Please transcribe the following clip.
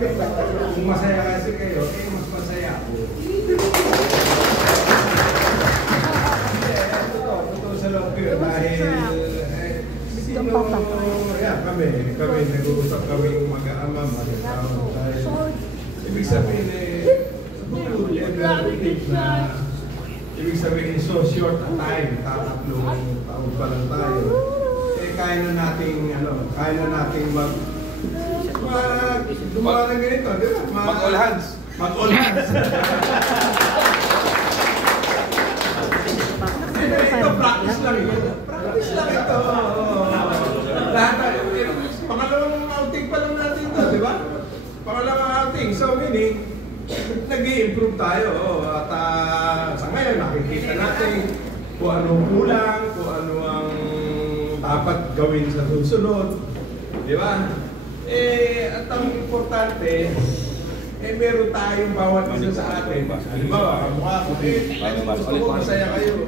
Kung masaya kasi kayo, eh mas masaya ako. Totoo sa loob yun dahil kami nag-uusap kami yung mag-aama dahil ibig sabihin ibig sabihin so short a time, tatlong taon pa lang tayo. Eh kaya na nating gumawa ng ganito, di ba? Mag-all hands. Mag-all hands. Ito, practice lang ito. Practice lang ito. Lahat tayo. Pangalawang outing pa lang natin ito, di ba? Pangalawang outing. So, meaning, nag-i-improve tayo. At sa ngayon, nakikita natin kung anong kulang, kung ano ang dapat gawin sa susunod. Di ba? At ang importante, meron tayong bawat isa sa atin. Halimbawa, mukha ko, gusto ko, masaya kayo.